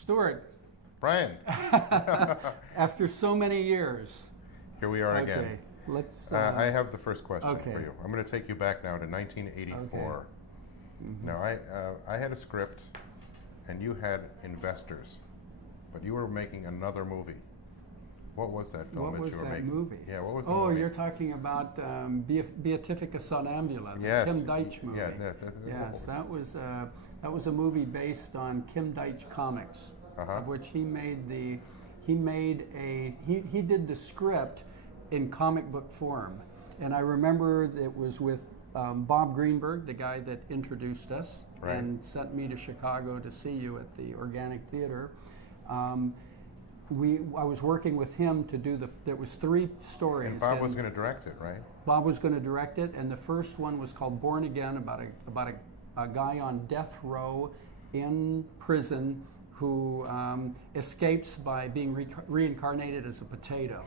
Stuart, Brian, after so many years. here we are Okay, again. let's. I have the first question okay. for you. I'm going to take you back now to 1984. Okay. Mm-hmm. Now, I had a script, and you had investors, but you were making another movie. What was that film What that was you were that making? movie? Yeah, what was the Oh, movie? you're talking about Beatifica Somnambula, the Yes. Kim Deitch movie. Yeah, Yes, that was a movie based on Kim Deitch comics, of which he did the script in comic book form, and I remember it was with Bob Greenberg, the guy that introduced us Right. and sent me to Chicago to see you at the Organic Theater. I was working with him to do there was 3 stories. And Bob was going to direct it, right? Bob was going to direct it, and the first one was called Born Again, about a guy on death row in prison who escapes by being reincarnated as a potato.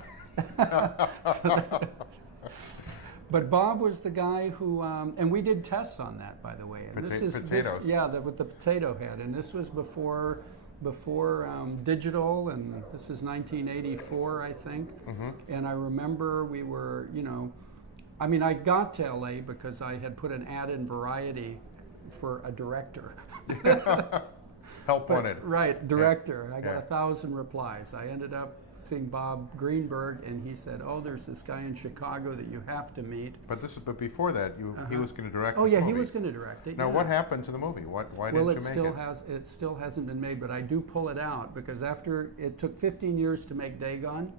But Bob was the guy who, and we did tests on that, by the way. And potatoes. with the potato head, and this was before digital, and this is 1984, I think. Mm-hmm. And I remember we were, I got to LA because I had put an ad in Variety for a director. Help wanted. Right, director. Yeah. I got Yeah. 1,000 replies. I ended up seeing Bob Greenberg, and he said, "Oh, there's this guy in Chicago that you have to meet." But before that, he was going to direct. Oh this yeah, movie. he was going to direct it. Now, yeah. what happened to the movie? Why Well, didn't you make it? it still hasn't been made, but I do pull it out because after it took 15 years to make Dagon,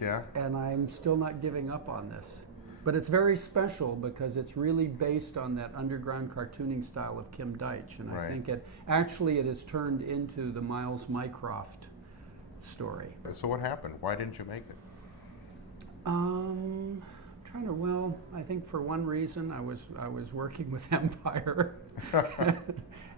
Yeah. and I'm still not giving up on this. But it's very special because it's really based on that underground cartooning style of Kim Deitch, and I Right. think it has turned into the Miles Mycroft story. So what happened? Why didn't you make it? I think for one reason I was working with Empire,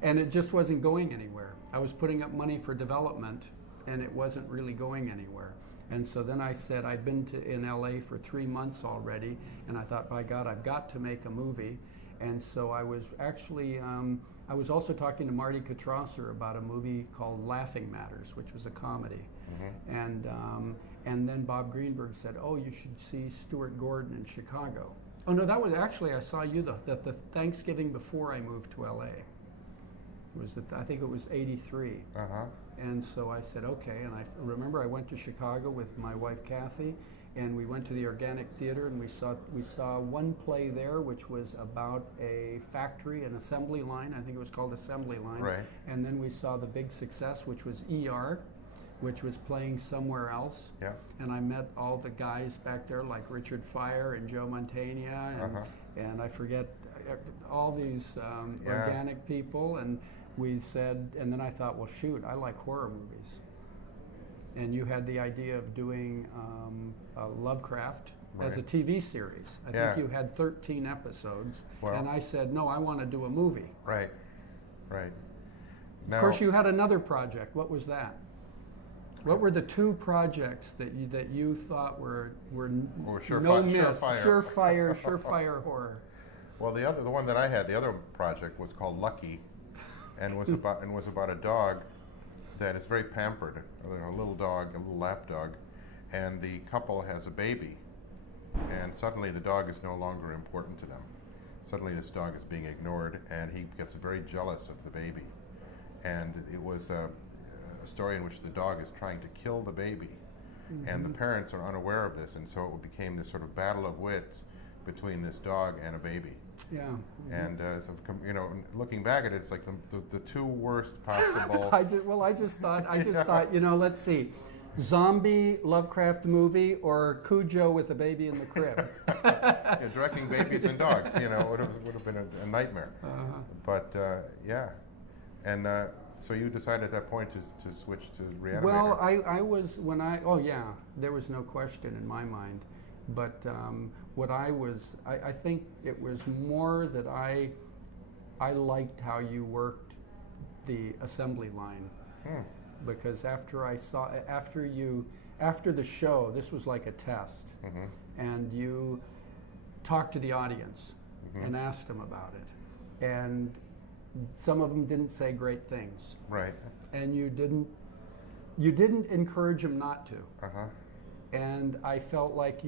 and it just wasn't going anywhere. I was putting up money for development, and it wasn't really going anywhere. And so then I said, I'd been in LA for 3 months already, and I thought, by God, I've got to make a movie. And so I was actually, I was also talking to Marty Katrasser about a movie called Laughing Matters, which was a comedy. Mm-hmm. And then Bob Greenberg said, "Oh, you should see Stuart Gordon in Chicago." Oh no, that was actually, I saw you the Thanksgiving before I moved to LA. I think it was '83. Uh-huh. And so I said, okay, and I remember I went to Chicago with my wife Kathy, and we went to the Organic Theater, and we saw one play there which was about a factory, an assembly line. I think it was called Assembly Line. Right. And then we saw the big success, which was ER, which was playing somewhere else. Yeah. And I met all the guys back there like Richard Fire and Joe Mantegna and I forget all these organic people, and we said, and then I thought, well, shoot, I like horror movies. And you had the idea of doing Lovecraft as a TV series. I think you had 13 episodes. Well, and I said, no, I want to do a movie. Right, right. Now, Of course, you had another project. What was that? What were the 2 projects that you thought were no miss, surefire horror? Well, the one that I had, the other project was called Lucky, and was about a dog that is very pampered, a little dog, a little lap dog, and the couple has a baby, and suddenly the dog is no longer important to them. Suddenly this dog is being ignored, and he gets very jealous of the baby. And it was a story in which the dog is trying to kill the baby, and the parents are unaware of this, and so it became this sort of battle of wits between this dog and a baby. Yeah. And looking back at it, it's like the 2 worst possible. I just thought, let's see, zombie Lovecraft movie or Cujo with a baby in the crib. Yeah, directing babies and dogs, would have been a nightmare. But yeah, and so you decided at that point to switch to Reanimator. Well, there was no question in my mind. But I think it was more that I liked how you worked the assembly line. Because after the show, this was like a test, and you talked to the audience and asked them about it, and some of them didn't say great things. Right. And you didn't you didn't encourage him not to. Uh-huh. And I felt like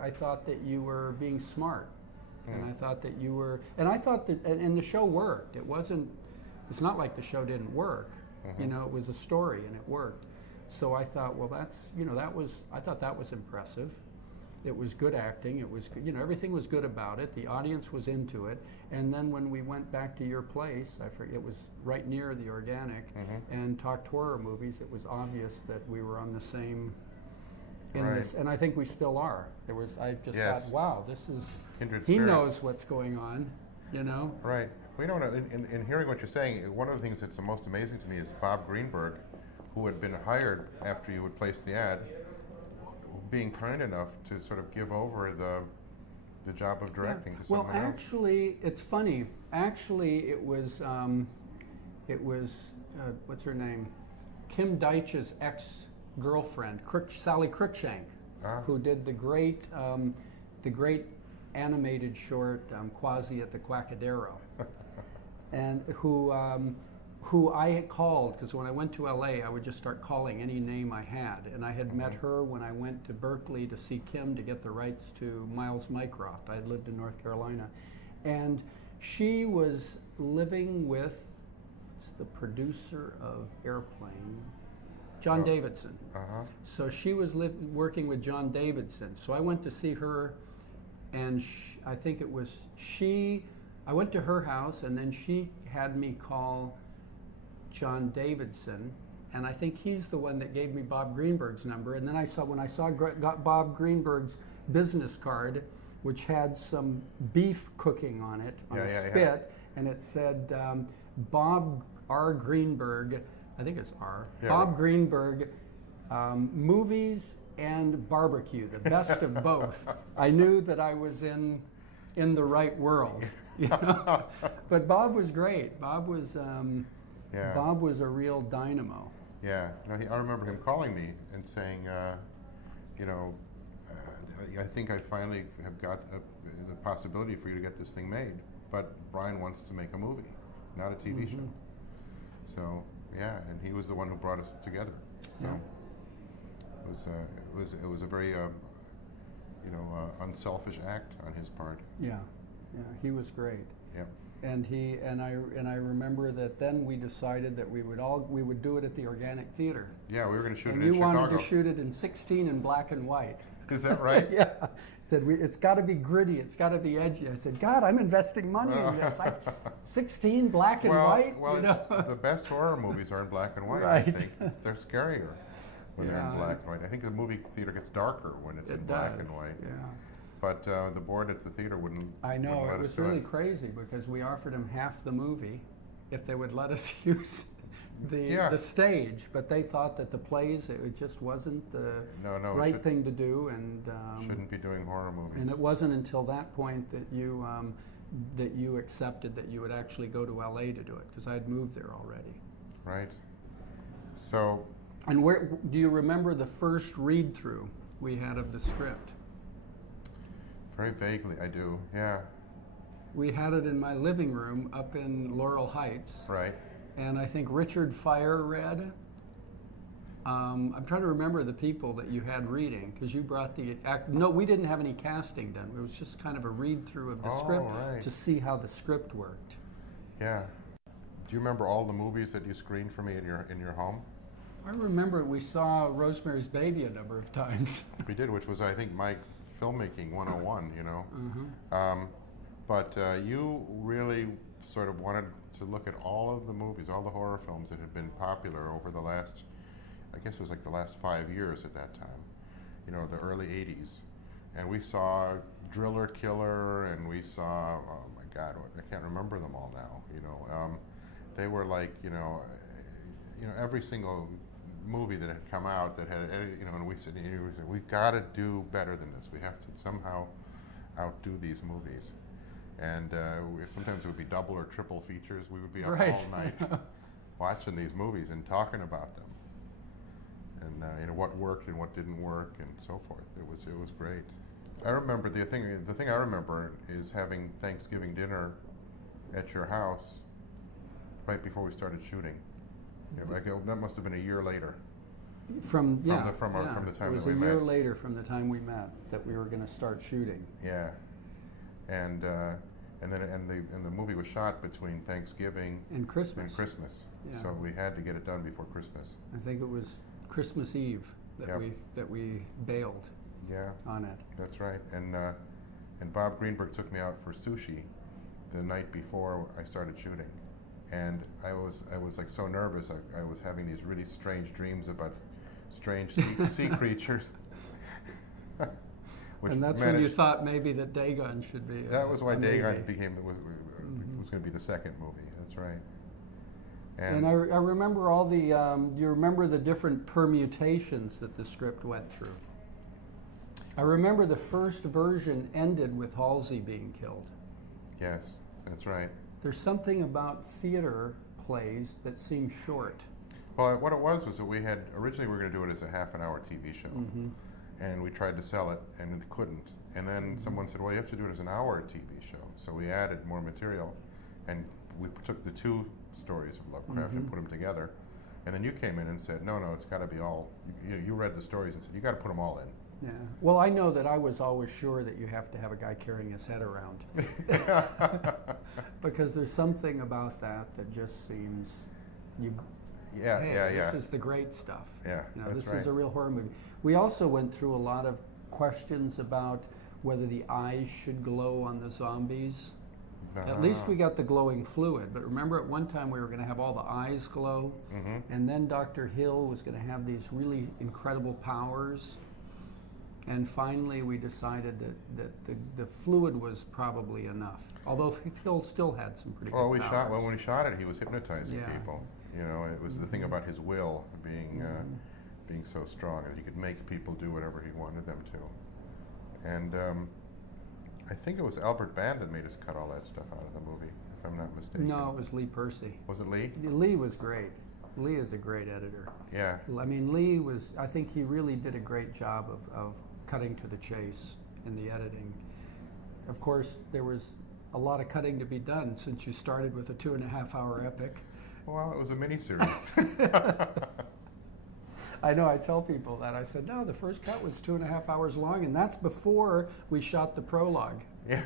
I thought that you were being smart. And I thought that you were, and I thought that, and the show worked. It's not like the show didn't work. You know, it was a story and it worked. So I thought, well, I thought that was impressive. It was good acting. It was, everything was good about it. The audience was into it. And then when we went back to your place, I forget, it was right near the Organic, and talked horror movies, it was obvious that we were on the same, this, and I think we still are. I just thought, wow, this is, Kindred he spirits. knows what's going on, Right. Well, in hearing what you're saying, one of the things that's the most amazing to me is Bob Greenberg, who had been hired after you had placed the ad, being kind enough to sort of give over the job of directing to someone else. Well, actually, it's funny. Actually, it was what's her name? Kim Deitch's ex-girlfriend, Sally Cruikshank, who did the great animated short Quasi at the Quackadero, and who I had called, because when I went to LA, I would just start calling any name I had. And I had met her when I went to Berkeley to see Kim to get the rights to Miles Mycroft. I had lived in North Carolina. And she was living with the producer of Airplane, John Davidson. So she was working with John Davidson. So I went to see her, and I think it was I went to her house, and then she had me call John Davidson, and I think he's the one that gave me Bob Greenberg's number. And then when I got Bob Greenberg's business card, which had some beef cooking on it on a spit, and it said Bob R. Greenberg, I think it's R. Bob Greenberg, movies and barbecue, the best of both. I knew that I was in the right world, But Bob was great. Bob was a real dynamo. Yeah, I remember him calling me and saying, I think I finally have got the possibility for you to get this thing made, but Brian wants to make a movie, not a TV show. So and he was the one who brought us together. So it was a very unselfish act on his part. Yeah, he was great. Yeah. And I remember that then we decided that we would do it at the Organic Theater. Yeah, we were going to shoot and it in Chicago. You wanted to shoot it in 16 in black and white. Is that right? Yeah. I said, it's got to be gritty. It's got to be edgy. I said, God, I'm investing money in this. 16 black and white? Well, the best horror movies are in black and white, Right. I think. They're scarier when they're in black and white. I think the movie theater gets darker when it's in black and white. Yeah. But the board at the theater wouldn't. I know, wouldn't let it us was do really crazy because we offered them half the movie if they would let us use the stage, but they thought that the plays, it just wasn't the right thing to do, and shouldn't be doing horror movies. And it wasn't until that point that you accepted that you would actually go to LA to do it, because I had moved there already. Right. So. And where do you remember the first read through we had of the script? Very vaguely, I do. Yeah. We had it in my living room up in Laurel Heights. Right. And I think Richard Fire read. I'm trying to remember the people that you had reading, because you brought the act. No, we didn't have any casting done. It was just kind of a read through of the script to see how the script worked. Yeah. Do you remember all the movies that you screened for me in your home? I remember we saw Rosemary's Baby a number of times. We did, which was, I think, my filmmaking 101, But you really sort of wanted to look at all of the movies, all the horror films that had been popular over the last, I guess it was like the last 5 years at that time, the early 80s. And we saw Driller Killer, and we saw, oh my God, I can't remember them all now, they were like, every single movie that had come out that had, and we said, we've got to do better than this. We have to somehow outdo these movies. And sometimes it would be double or triple features. We would be up all night watching these movies and talking about them, and what worked and what didn't work and so forth. It was great. I remember the thing I remember is having Thanksgiving dinner at your house right before we started shooting. That must have been a year later. From the time it was that we a year met. later from the time we met that we were going to start shooting. Yeah, and the movie was shot between Thanksgiving And Christmas. and Christmas, Yeah. so we had to get it done before Christmas. I think it was Christmas Eve that Yep. we bailed Yeah, on it. that's right. And Bob Greenberg took me out for sushi the night before I started shooting, and I was like so nervous. I was having these really strange dreams about strange sea creatures. Which And that's when you thought maybe that Dagon should be. That was why a Dagon movie. was going to be the second movie. That's right. And I remember all the, you remember the different permutations that the script went through. I remember the first version ended with Halsey being killed. Yes, that's right. There's something about theater plays that seem short. Well, what it was that we had originally we were going to do it as a half-an-hour TV show, and we tried to sell it and it couldn't. And then someone said, "Well, you have to do it as an hour TV show." So we added more material, and we took the two stories of Lovecraft and put them together. And then you came in and said, "No, it's got to be all." You read the stories and said, "You got to put them all in." Yeah. Well, I know that I was always sure that you have to have a guy carrying his head around. Because there's something about that just seems, this is the great stuff. Yeah, This that's is a right. real horror movie. We also went through a lot of questions about whether the eyes should glow on the zombies. At least we got the glowing fluid, but remember at one time we were going to have all the eyes glow, and then Dr. Hill was going to have these really incredible powers. And finally, we decided that the fluid was probably enough. Although Hill still had some pretty good powers. When we shot it, he was hypnotizing Yeah. people. It was the thing about his will being so strong, and he could make people do whatever he wanted them to. And I think it was Albert Band that made us cut all that stuff out of the movie, if I'm not mistaken. No, it was Lee Percy. Was it Lee? Lee was great. Lee is a great editor. Yeah. I mean, Lee was, I think he really did a great job of cutting to the chase in the editing. Of course, there was a lot of cutting to be done since you started with a 2.5-hour epic. Well, it was a miniseries. I know, I tell people that. I said, no, the first cut was 2.5 hours long, and that's before we shot the prologue. Yeah.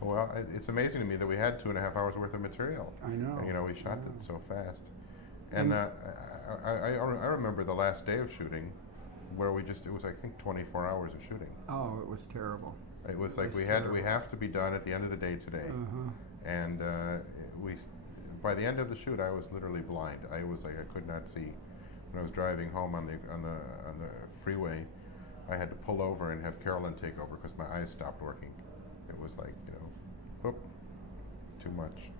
Well, it's amazing to me that we had 2.5 hours worth of material. I know. We shot it so fast. And I remember the last day of shooting where it was I think 24 hours of shooting. Oh, it was terrible. It was like we have to be done at the end of the day today. And by the end of the shoot, I was literally blind. I was like, I could not see. When I was driving home on the freeway, I had to pull over and have Carolyn take over because my eyes stopped working. It was like, whoop, too much.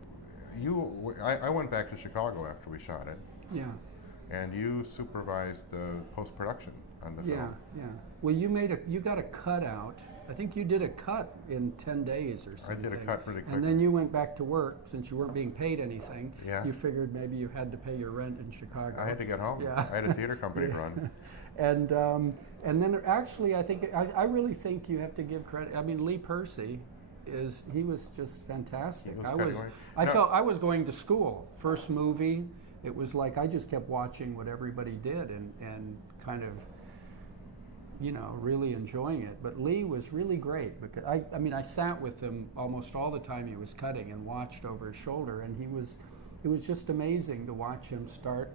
I went back to Chicago after we shot it. Yeah. And you supervised the post-production on the film. Yeah. Well, you got a cut out. I think you did a cut in 10 days or something. I did a cut really quickly. And then you went back to work since you weren't being paid anything. Yeah. You figured maybe you had to pay your rent in Chicago. I had to get home. Yeah. I had a theater company to run. And then actually, I really think you have to give credit. I mean, Lee Percy he was just fantastic. I felt I was going to school. First movie, it was like I just kept watching what everybody did and kind of, really enjoying it. But Lee was really great because I sat with him almost all the time he was cutting and watched over his shoulder, and it was just amazing to watch him start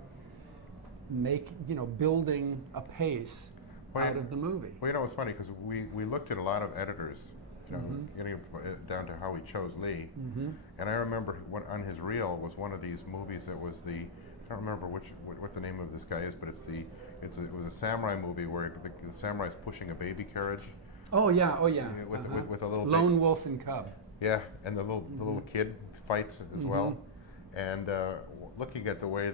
building a pace out of the movie. Well, it's funny because we looked at a lot of editors, getting down to how we chose Lee. And I remember on his reel was one of these movies that was I don't remember what the name of this guy is, but it was a samurai movie where the samurai's pushing a baby carriage. Oh yeah. With a little Lone Wolf and Cub. Yeah, and the little kid fights as well. And looking at the way